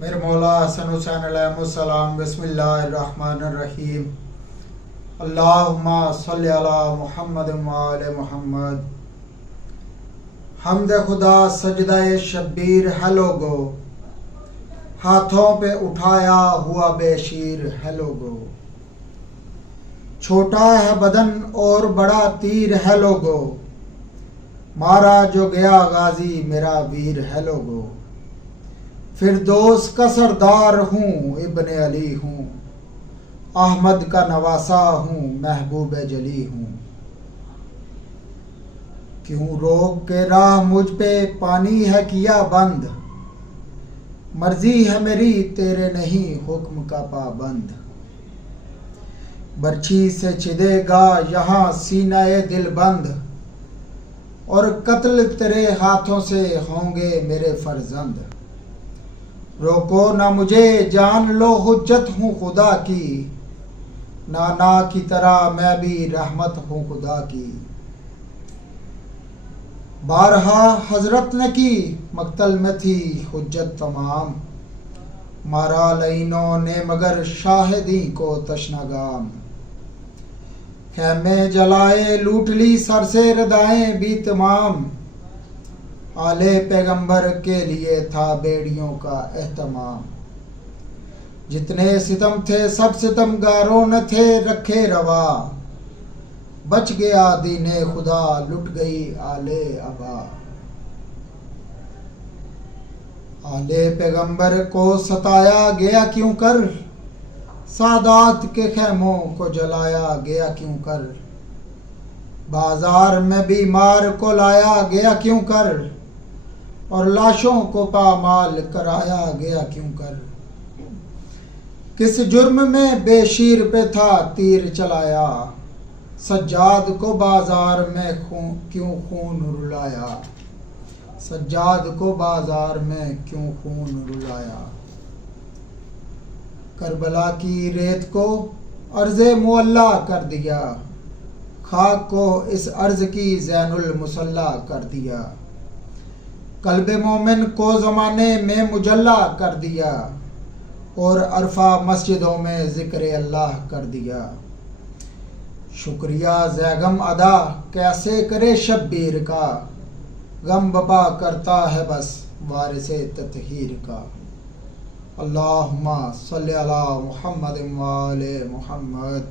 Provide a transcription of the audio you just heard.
मेरे मौला हसन हुसैन अलैहिस्सलाम। बिस्मिल्लाहिर्रहमानिर्रहीम। अल्लाहुम्मा सल्लि अला मुहम्मद व आले मुहम्मद। हमद खुदा सजदाए शब्बीर है लोगो, हाथों पे उठाया हुआ बेशीर है लोगो। छोटा है बदन और बड़ा तीर है लोगो, मारा जो गया गाजी मेरा वीर है लोगो। फिरदौस का सरदार हूँ, इब्ने अली हूँ, अहमद का नवासा हूँ, महबूब जली हूँ। क्यों रोक के राह मुझ पे पानी है किया बंद, मर्जी है मेरी तेरे नहीं हुक्म का पाबंद। बर्छी से छिदेगा यहाँ सीनाए दिल बंद, और कत्ल तेरे हाथों से होंगे मेरे फर्जंद। रोको ना मुझे जान लो हुज्जत हूँ खुदा की, नाना की तरह मैं भी रहमत हूँ खुदा की। बारहा हजरत ने की मक्तल में थी हुज्जत तमाम, मारा लईनों ने मगर शाहिदी को तशनागाम। खेमे जलाए लूट ली सर से रदाएं भी तमाम, आले पैगंबर के लिए था बेड़ियों का एहतमाम। जितने सितम थे सब सितमगारों न थे रखे रवा, बच गया दीने खुदा लुट गई आले अबा। आले पैगंबर को सताया गया क्यों कर, सादात के खेमों को जलाया गया क्यों कर। बाजार में बीमार को लाया गया क्यों कर, और लाशों को पामाल कराया गया क्यों कर। किस जुर्म में बेशीर पे था तीर चलाया, सज्जाद को बाजार में क्यों खून रुलाया। सज्जाद को बाजार में क्यों खून रुलाया। करबला की रेत को अर्ज़े मुअल्ला कर दिया, खाक को इस अर्ज की ज़ैनुल मुसल्ला कर दिया। कल्बे मोमिन को ज़माने में मुजल्ला कर दिया, और अरफा मस्जिदों में ज़िक्र अल्लाह कर दिया। शुक्रिया ज़ैगम अदा कैसे करे शब्बीर का, गम बपा करता है बस वारिसे तत्हीर का। अल्लाहुम्मा सल्लि अला मुहम्मद व आले मुहम्मद।